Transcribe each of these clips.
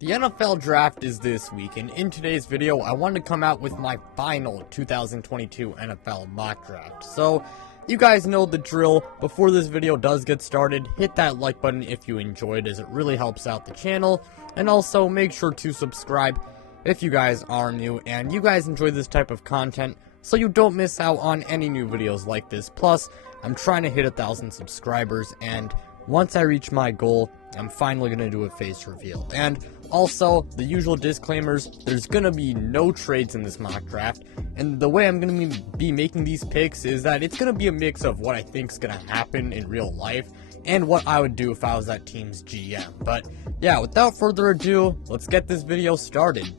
The NFL draft is this week, and in today's video, I wanted to come out with my final 2022 NFL mock draft. So, you guys know the drill. Before this video does get started, hit that like button if you enjoyed, as it really helps out the channel. And also, make sure to subscribe if you guys are new, and you guys enjoy this type of content, so you don't miss out on any new videos like this. Plus, I'm trying to hit 1,000 subscribers, and once I reach my goal, I'm finally going to do a face reveal. And also, the usual disclaimers, there's going to be no trades in this mock draft, and the way I'm going to be making these picks is that it's going to be a mix of what I think is going to happen in real life, and what I would do if I was that team's GM. But yeah, without further ado, let's get this video started.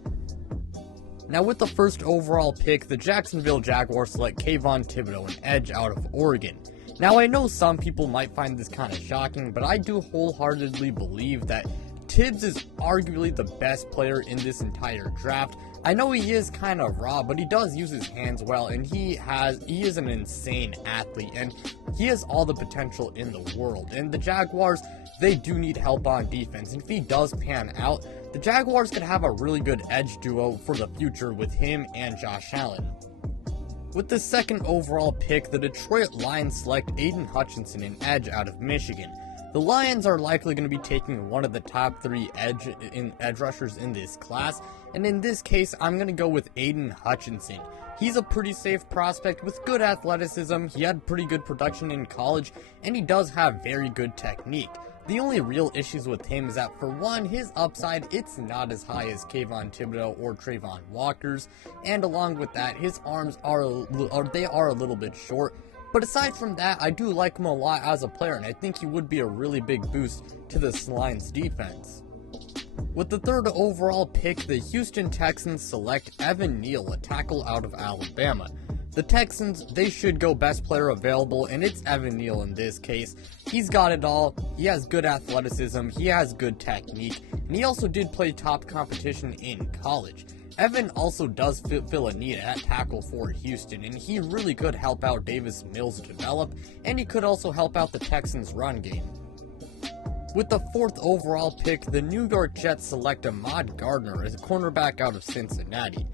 Now, with the first overall pick, the Jacksonville Jaguars select Kayvon Thibodeaux, an edge out of Oregon. Now, I know some people might find this kind of shocking, but I do wholeheartedly believe that Tibbs is arguably the best player in this entire draft. I know he is kind of raw, but he does use his hands well, and he is an insane athlete, and he has all the potential in the world. And the Jaguars, they do need help on defense, and if he does pan out, the Jaguars could have a really good edge duo for the future with him and Josh Allen. With the second overall pick, the Detroit Lions select Aiden Hutchinson, an edge out of Michigan. The Lions are likely going to be taking one of the top 3 edge rushers in this class, and in this case, I'm going to go with Aiden Hutchinson. He's a pretty safe prospect with good athleticism, he had pretty good production in college, and he does have very good technique. The only real issues with him is that, for one, his upside, it's not as high as Kayvon Thibodeaux or Travon Walker's, and along with that, his arms are a little bit short. But aside from that, I do like him a lot as a player, and I think he would be a really big boost to this Lions defense. With the third overall pick, the Houston Texans select Evan Neal, a tackle out of Alabama. The Texans, they should go best player available, and it's Evan Neal in this case. He's got it all. He has good athleticism, he has good technique, and he also did play top competition in college. Evan also does fill a need at tackle for Houston, and he really could help out Davis Mills develop, and he could also help out the Texans' run game. With the fourth overall pick, the New York Jets select Ahmad Gardner as a cornerback out of Cincinnati.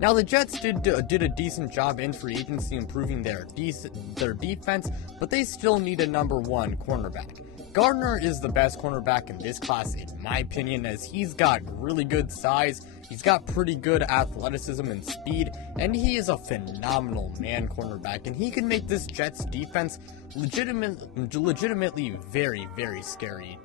Now, the Jets did a decent job in free agency improving their defense, but they still need a number 1 cornerback. Gardner is the best cornerback in this class, in my opinion, as he's got really good size, he's got pretty good athleticism and speed, and he is a phenomenal man cornerback, and he can make this Jets defense legitimately very, very scary.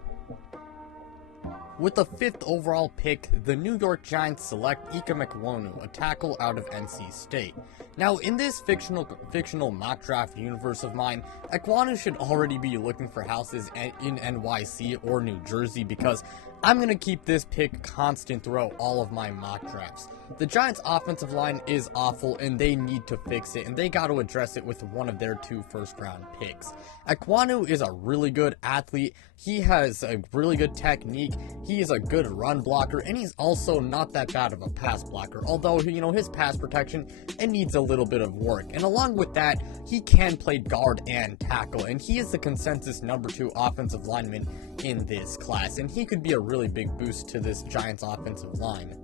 With the 5th overall pick, the New York Giants select Ika Mekwonu, a tackle out of NC State. Now, in this fictional mock draft universe of mine, Ekwonu should already be looking for houses in NYC or New Jersey, because I'm going to keep this pick constant throughout all of my mock drafts. The Giants' offensive line is awful, and they need to fix it, and they got to address it with one of their 2 first-round picks. Ekwonu is a really good athlete, he has a really good technique, he is a good run blocker, and he's also not that bad of a pass blocker, although, his pass protection, it needs a little bit of work. And along with that, he can play guard and tackle, and he is the consensus number 2 offensive lineman in this class, and he could be a really big boost to this Giants offensive line.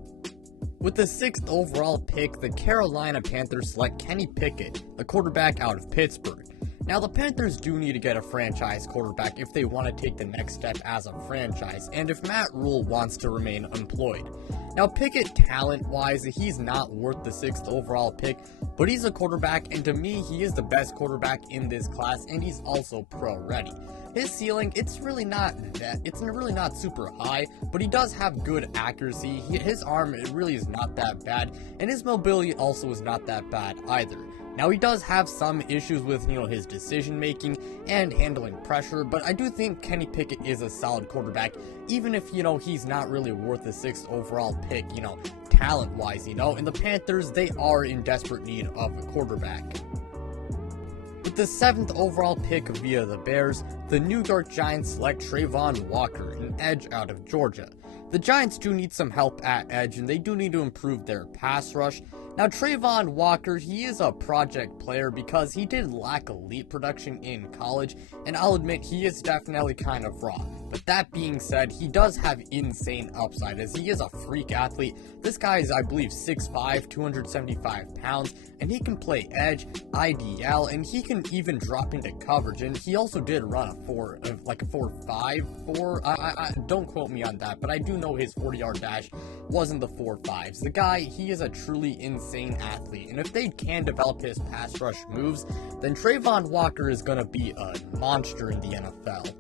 With the 6th overall pick, the Carolina Panthers select Kenny Pickett, a quarterback out of Pittsburgh. Now, the Panthers do need to get a franchise quarterback if they want to take the next step as a franchise, and if Matt Rule wants to remain employed. Now, Pickett, talent-wise, he's not worth the 6th overall pick, but he's a quarterback, and to me, he is the best quarterback in this class, and he's also pro-ready. His ceiling, it's really not super high, but he does have good accuracy. His arm, it really is not that bad, and his mobility also is not that bad either. Now, he does have some issues with, his decision making and handling pressure, but I do think Kenny Pickett is a solid quarterback, even if, he's not really worth the 6th overall pick, talent-wise, and the Panthers, they are in desperate need of a quarterback. With the 7th overall pick via the Bears, the New York Giants select Travon Walker, an edge out of Georgia. The Giants do need some help at edge, and they do need to improve their pass rush. Now, Trayvon Walker, he is a project player because he did lack elite production in college, and I'll admit he is definitely kind of raw. But that being said, he does have insane upside, as he is a freak athlete. This guy is, I believe, 6'5", 275 pounds, and he can play edge, IDL, and he can even drop into coverage, and he also did run a 4.5, I don't quote me on that, but I do know his 40-yard dash wasn't the 4.5s. The guy, he is a truly insane athlete, and if they can develop his pass rush moves, then Trayvon Walker is going to be a monster in the NFL.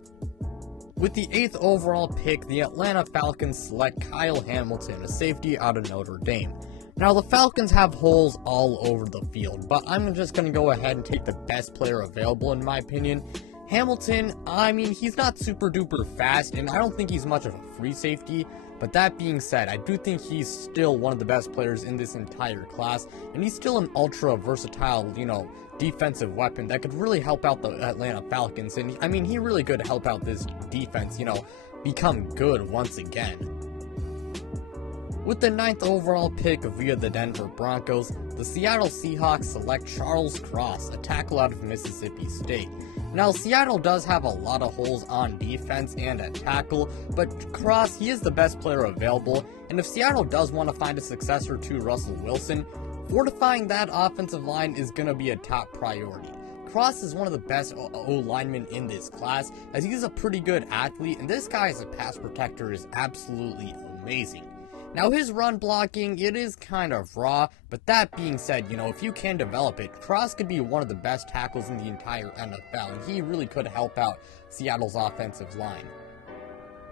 With the 8th overall pick, the Atlanta Falcons select Kyle Hamilton, a safety out of Notre Dame. Now, the Falcons have holes all over the field, but I'm just going to go ahead and take the best player available in my opinion. Hamilton, I mean, he's not super duper fast, and I don't think he's much of a free safety, but that being said, I do think he's still one of the best players in this entire class, and he's still an ultra versatile, defensive weapon that could really help out the Atlanta Falcons, and I mean, he really could help out this defense, become good once again. With the 9th overall pick via the Denver Broncos, the Seattle Seahawks select Charles Cross, a tackle out of Mississippi State. Now, Seattle does have a lot of holes on defense and at tackle, but Cross, he is the best player available, and if Seattle does want to find a successor to Russell Wilson, fortifying that offensive line is going to be a top priority. Cross is one of the best O-linemen in this class, as he's a pretty good athlete, and this guy as a pass protector is absolutely amazing. Now, his run blocking, it is kind of raw, but that being said, if you can develop it, Cross could be one of the best tackles in the entire NFL, and he really could help out Seattle's offensive line.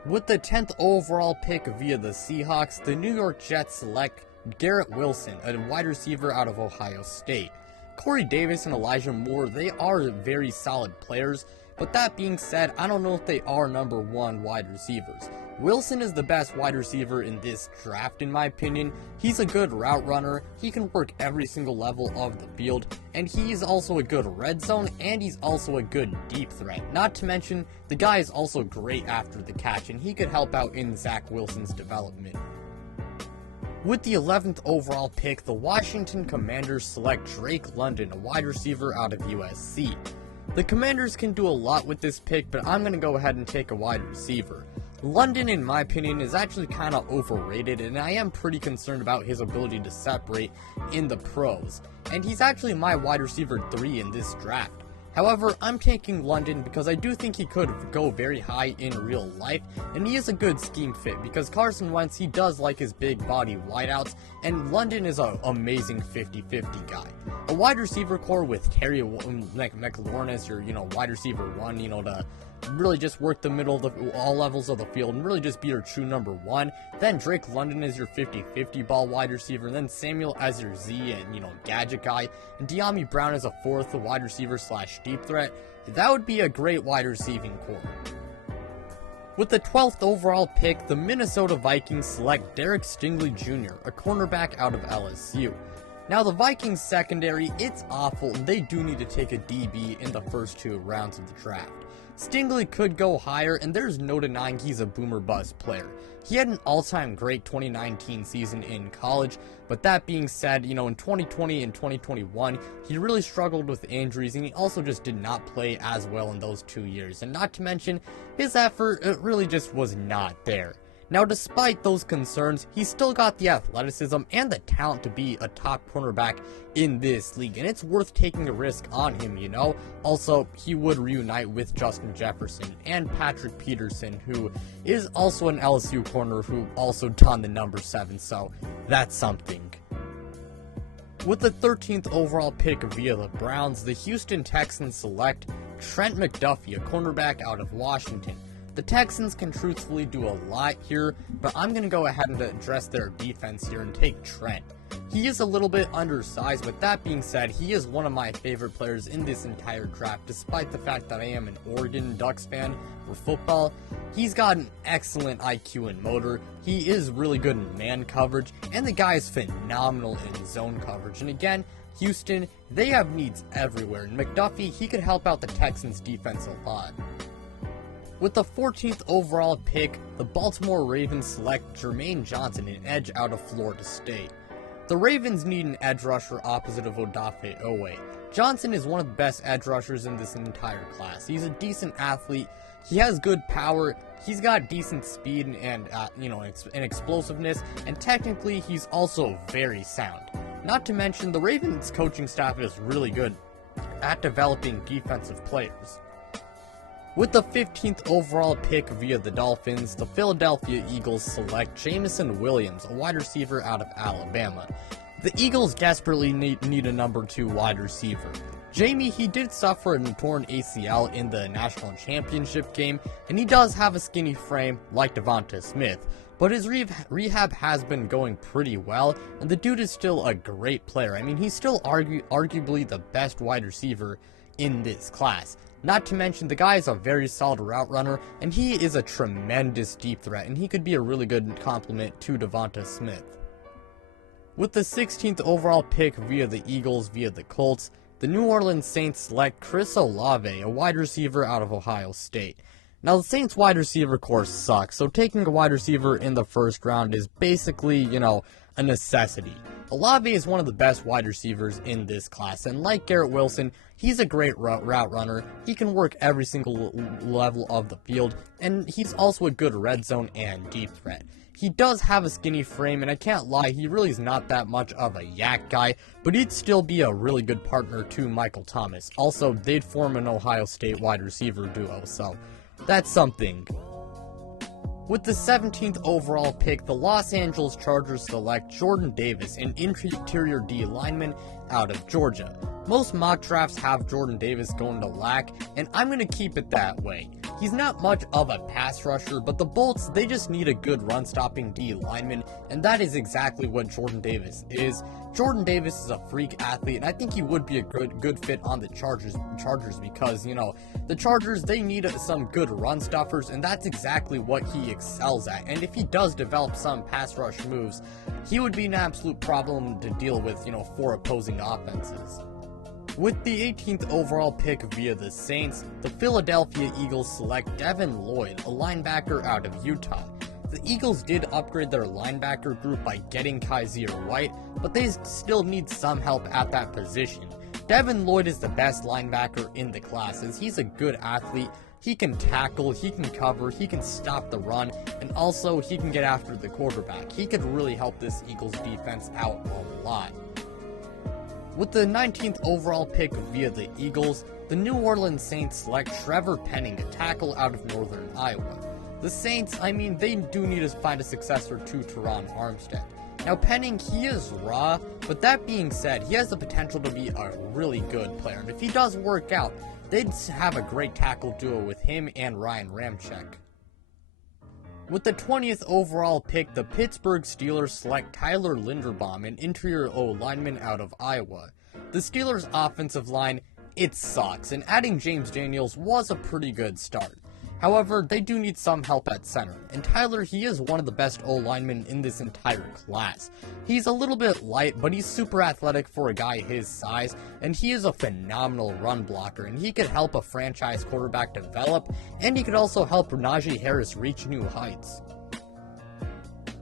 With the 10th overall pick via the Seahawks, the New York Jets select Garrett Wilson, a wide receiver out of Ohio State. Corey Davis and Elijah Moore, they are very solid players, but that being said, I don't know if they are number one wide receivers. Wilson is the best wide receiver in this draft in my opinion. He's a good route runner, he can work every single level of the field, and he's also a good red zone, and he's also a good deep threat. Not to mention, the guy is also great after the catch, and he could help out in Zach Wilson's development. With the 11th overall pick, the Washington Commanders select Drake London, a wide receiver out of USC. The Commanders can do a lot with this pick, but I'm going to go ahead and take a wide receiver. London, in my opinion, is actually kind of overrated, and I am pretty concerned about his ability to separate in the pros. And he's actually my wide receiver 3 in this draft. However, I'm taking London because I do think he could go very high in real life, and he is a good scheme fit because Carson Wentz, he does like his big body wideouts, and London is an amazing 50-50 guy. A wide receiver core with Terry McLaurin as your, wide receiver 1, to really just work the middle of all levels of the field and really just be your true number 1. Then Drake London is your 50-50 ball wide receiver, and then Samuel as your Z and, gadget guy, and De'Ami Brown as a 4th wide receiver / deep threat. That would be a great wide receiving core. With the 12th overall pick, the Minnesota Vikings select Derek Stingley Jr., a cornerback out of LSU. Now, the Vikings secondary, it's awful, and they do need to take a DB in the first 2 rounds of the draft. Stingley could go higher, and there's no denying he's a boomer bust player. He had an all-time great 2019 season in college, but that being said, in 2020 and 2021, he really struggled with injuries, and he also just did not play as well in those 2 years. And not to mention, his effort, it really just was not there. Now, despite those concerns, he's still got the athleticism and the talent to be a top cornerback in this league, and it's worth taking a risk on him, Also, he would reunite with Justin Jefferson and Patrick Peterson, who is also an LSU corner who also donned the number 7, so that's something. With the 13th overall pick via the Browns, the Houston Texans select Trent McDuffie, a cornerback out of Washington. The Texans can truthfully do a lot here, but I'm going to go ahead and address their defense here and take Trent. He is a little bit undersized, but that being said, he is one of my favorite players in this entire draft, despite the fact that I am an Oregon Ducks fan for football. He's got an excellent IQ and motor, he is really good in man coverage, and the guy is phenomenal in zone coverage. And again, Houston, they have needs everywhere, and McDuffie, he could help out the Texans defense a lot. With the 14th overall pick, the Baltimore Ravens select Jermaine Johnson, an edge out of Florida State. The Ravens need an edge rusher opposite of Odafe Owe. Johnson is one of the best edge rushers in this entire class. He's a decent athlete, he has good power, he's got decent speed and and explosiveness, and technically he's also very sound. Not to mention, the Ravens coaching staff is really good at developing defensive players. With the 15th overall pick via the Dolphins, the Philadelphia Eagles select Jameson Williams, a wide receiver out of Alabama. The Eagles desperately need a number 2 wide receiver. Jamie, he did suffer a torn ACL in the national championship game, and he does have a skinny frame like Devonta Smith, but his rehab has been going pretty well, and the dude is still a great player. I mean, he's still arguably the best wide receiver in this class. Not to mention, the guy is a very solid route runner, and he is a tremendous deep threat, and he could be a really good complement to Devonta Smith. With the 16th overall pick via the Eagles via the Colts, the New Orleans Saints select Chris Olave, a wide receiver out of Ohio State. Now, the Saints wide receiver core sucks, so taking a wide receiver in the first round is basically, a necessity. Olave is one of the best wide receivers in this class, and like Garrett Wilson, he's a great route runner. He can work every single level of the field, and he's also a good red zone and deep threat. He does have a skinny frame, and I can't lie, he really is not that much of a yak guy, but he'd still be a really good partner to Michael Thomas. Also, they'd form an Ohio State wide receiver duo, so that's something. With the 17th overall pick, the Los Angeles Chargers select Jordan Davis, an interior D lineman out of Georgia. Most mock drafts have Jordan Davis going to LAC, and I'm going to keep it that way. He's not much of a pass rusher, but the Bolts, they just need a good run-stopping D lineman, and that is exactly what Jordan Davis is. Jordan Davis is a freak athlete, and I think he would be a good fit on the Chargers because, the Chargers, they need some good run stuffers, and that's exactly what he excels at. And if he does develop some pass rush moves, he would be an absolute problem to deal with, for opposing offenses. With the 18th overall pick via the Saints, the Philadelphia Eagles select Devin Lloyd, a linebacker out of Utah. The Eagles did upgrade their linebacker group by getting Kaiser White, but they still need some help at that position. Devin Lloyd is the best linebacker in the class, as he's a good athlete. He can tackle, he can cover, he can stop the run, and also he can get after the quarterback. He could really help this Eagles defense out a lot. With the 19th overall pick via the Eagles, the New Orleans Saints select Trevor Penning, a tackle out of Northern Iowa. The Saints, they do need to find a successor to Teron Armstead. Now, Penning, he is raw, but that being said, he has the potential to be a really good player, and if he does work out, they'd have a great tackle duo with him and Ryan Ramczyk. With the 20th overall pick, the Pittsburgh Steelers select Tyler Linderbaum, an interior O lineman out of Iowa. The Steelers' offensive line, it sucks, and adding James Daniels was a pretty good start. However, they do need some help at center, and Tyler, he is one of the best O-linemen in this entire class. He's a little bit light, but he's super athletic for a guy his size, and he is a phenomenal run blocker, and he could help a franchise quarterback develop, and he could also help Najee Harris reach new heights.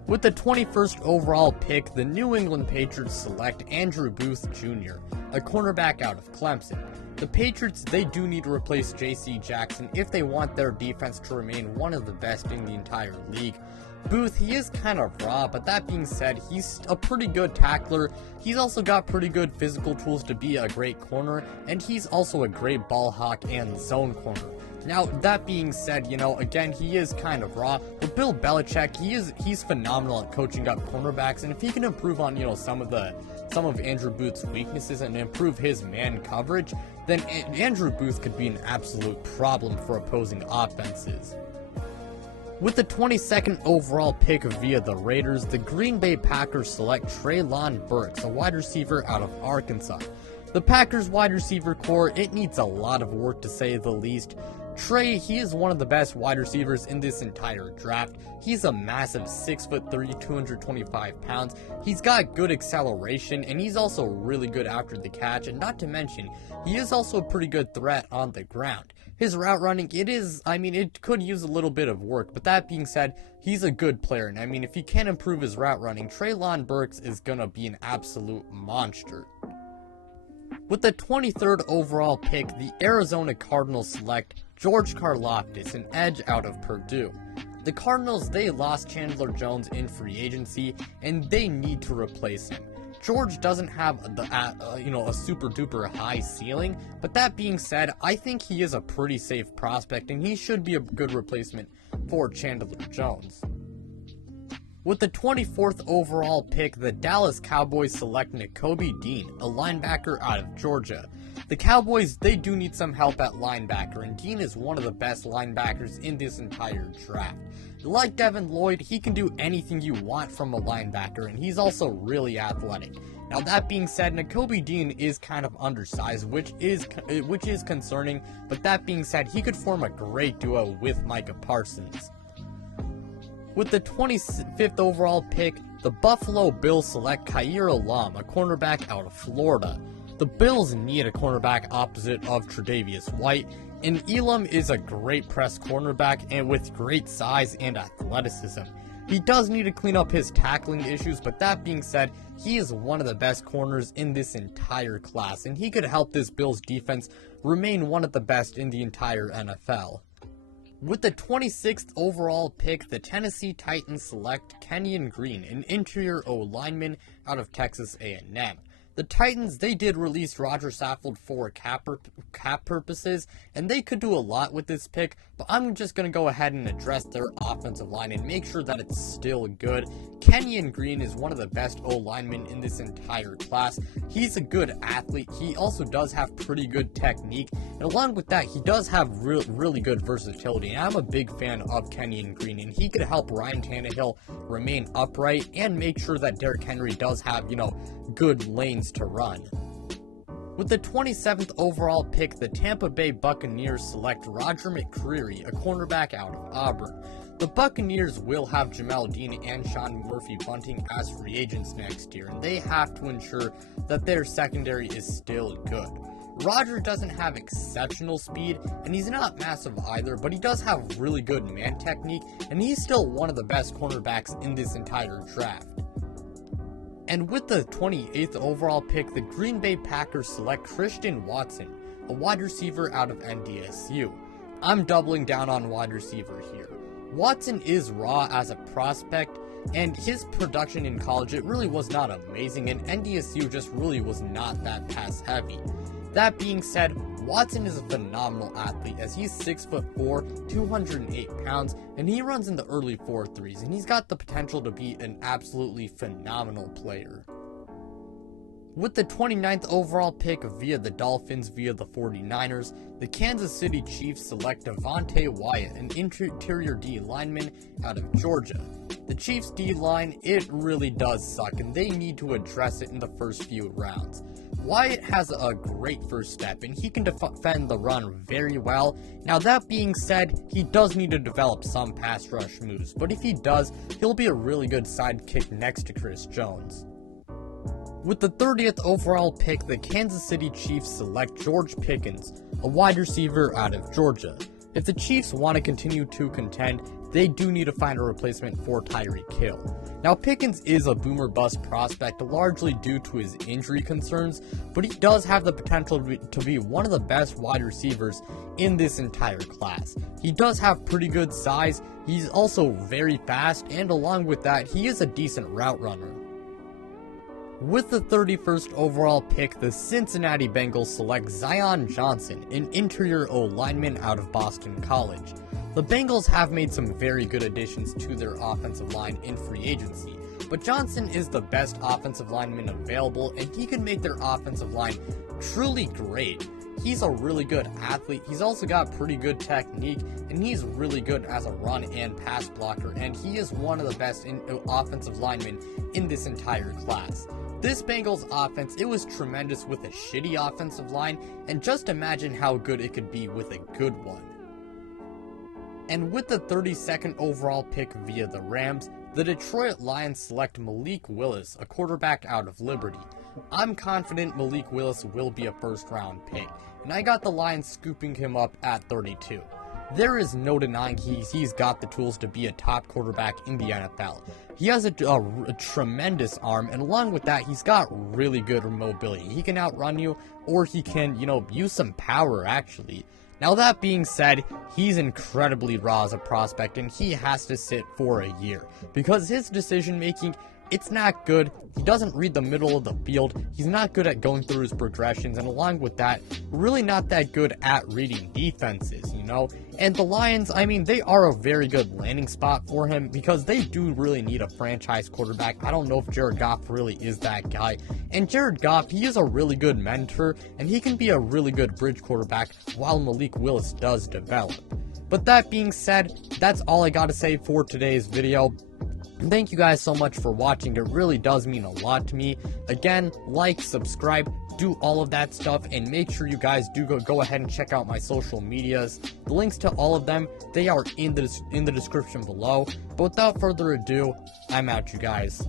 With the 21st overall pick, the New England Patriots select Andrew Booth Jr., a cornerback out of Clemson. The Patriots, they do need to replace J.C. Jackson if they want their defense to remain one of the best in the entire league. Booth, he is kind of raw, but that being said, he's a pretty good tackler. He's also got pretty good physical tools to be a great corner, and he's also a great ball hawk and zone corner. Now, that being said, again, he is kind of raw, but Bill Belichick, he's phenomenal at coaching up cornerbacks, and if he can improve on, some of Andrew Booth's weaknesses and improve his man coverage, then Andrew Booth could be an absolute problem for opposing offenses. With the 22nd overall pick via the Raiders, the Green Bay Packers select Treylon Burks, a wide receiver out of Arkansas. The Packers wide receiver core, it needs a lot of work to say the least. Trey, he is one of the best wide receivers in this entire draft. He's a massive 6'3", 225 pounds. He's got good acceleration, and he's also really good after the catch, and not to mention, he is also a pretty good threat on the ground. His route running, it could use a little bit of work, but that being said, he's a good player, and if he can improve his route running, Treylon Burks is gonna be an absolute monster. With the 23rd overall pick, the Arizona Cardinals select George Karlaftis, an edge out of Purdue. The Cardinals, they lost Chandler Jones in free agency, and they need to replace him. George doesn't have a super duper high ceiling, but that being said, I think he is a pretty safe prospect, and he should be a good replacement for Chandler Jones. With the 24th overall pick, the Dallas Cowboys select Nakobe Dean, a linebacker out of Georgia. The Cowboys, they do need some help at linebacker, and Dean is one of the best linebackers in this entire draft. Like Devin Lloyd, he can do anything you want from a linebacker, and he's also really athletic. Now that being said, Nakobe Dean is kind of undersized, which is concerning, but that being said, he could form a great duo with Micah Parsons. With the 25th overall pick, the Buffalo Bills select Kaiir Elam, a cornerback out of Florida. The Bills need a cornerback opposite of Tre'Davious White, and Elam is a great press cornerback and with great size and athleticism. He does need to clean up his tackling issues, but that being said, he is one of the best corners in this entire class, and he could help this Bills defense remain one of the best in the entire NFL. With the 26th overall pick, the Tennessee Titans select Kenyon Green, an interior O-lineman out of Texas A&M. The Titans, they did release Roger Saffold for cap purposes, and they could do a lot with this pick, but I'm just going to go ahead and address their offensive line and make sure that it's still good. Kenyon Green is one of the best O-linemen in this entire class. He's a good athlete. He also does have pretty good technique, and along with that, he does have really good versatility, and I'm a big fan of Kenyon Green, and he could help Ryan Tannehill remain upright and make sure that Derrick Henry does have, good lanes to run. With the 27th overall pick, the Tampa Bay Buccaneers select Roger McCreary, a cornerback out of Auburn. The Buccaneers will have Jamel Dean and Sean Murphy-Bunting as free agents next year, and they have to ensure that their secondary is still good. Roger doesn't have exceptional speed, and he's not massive either, but he does have really good man technique, and he's still one of the best cornerbacks in this entire draft. And with the 28th overall pick, the Green Bay Packers select Christian Watson, a wide receiver out of NDSU. I'm doubling down on wide receiver here. Watson is raw as a prospect, and his production in college, it really was not amazing, and NDSU just really was not that pass heavy. That being said, Watson is a phenomenal athlete as he's 6'4", 208 pounds, and he runs in the early 4.3s, and he's got the potential to be an absolutely phenomenal player. With the 29th overall pick via the Dolphins via the 49ers, the Kansas City Chiefs select Devontae Wyatt, an interior D lineman out of Georgia. The Chiefs D-line, it really does suck, and they need to address it in the first few rounds. Wyatt has a great first step, and he can defend the run very well. Now that being said, he does need to develop some pass rush moves, but if he does, he'll be a really good sidekick next to Chris Jones. With the 30th overall pick, the Kansas City Chiefs select George Pickens, a wide receiver out of Georgia. If the Chiefs want to continue to contend, they do need to find a replacement for Tyreek Hill. Now, Pickens is a boomer-bust prospect largely due to his injury concerns, but he does have the potential to be one of the best wide receivers in this entire class. He does have pretty good size, he's also very fast, and along with that, he is a decent route runner. With the 31st overall pick, the Cincinnati Bengals select Zion Johnson, an interior O-lineman out of Boston College. The Bengals have made some very good additions to their offensive line in free agency, but Johnson is the best offensive lineman available, and he can make their offensive line truly great. He's a really good athlete, he's also got pretty good technique, and he's really good as a run and pass blocker, and he is one of the best offensive linemen in this entire class. This Bengals offense, it was tremendous with a shitty offensive line, and just imagine how good it could be with a good one. And with the 32nd overall pick via the Rams, the Detroit Lions select Malik Willis, a quarterback out of Liberty. I'm confident Malik Willis will be a first-round pick, and I got the Lions scooping him up at 32. There is no denying he's got the tools to be a top quarterback in the NFL. He has a tremendous arm, and along with that, he's got really good mobility. He can outrun you, or he can, use some power, actually. Now, that being said, he's incredibly raw as a prospect, and he has to sit for a year, because his decision-making, it's not good. He doesn't read the middle of the field. He's not good at going through his progressions, and along with that, really not that good at reading defenses, And the Lions, they are a very good landing spot for him because they do really need a franchise quarterback. I don't know if Jared Goff really is that guy. And Jared Goff, he is a really good mentor, and he can be a really good bridge quarterback while Malik Willis does develop. But that being said, that's all I got to say for today's video. Thank you guys so much for watching. It really does mean a lot to me. Again, like, subscribe, do all of that stuff, and make sure you guys do go ahead and check out my social medias. The links to all of them, they are in the description below. But without further ado, I'm out, you guys.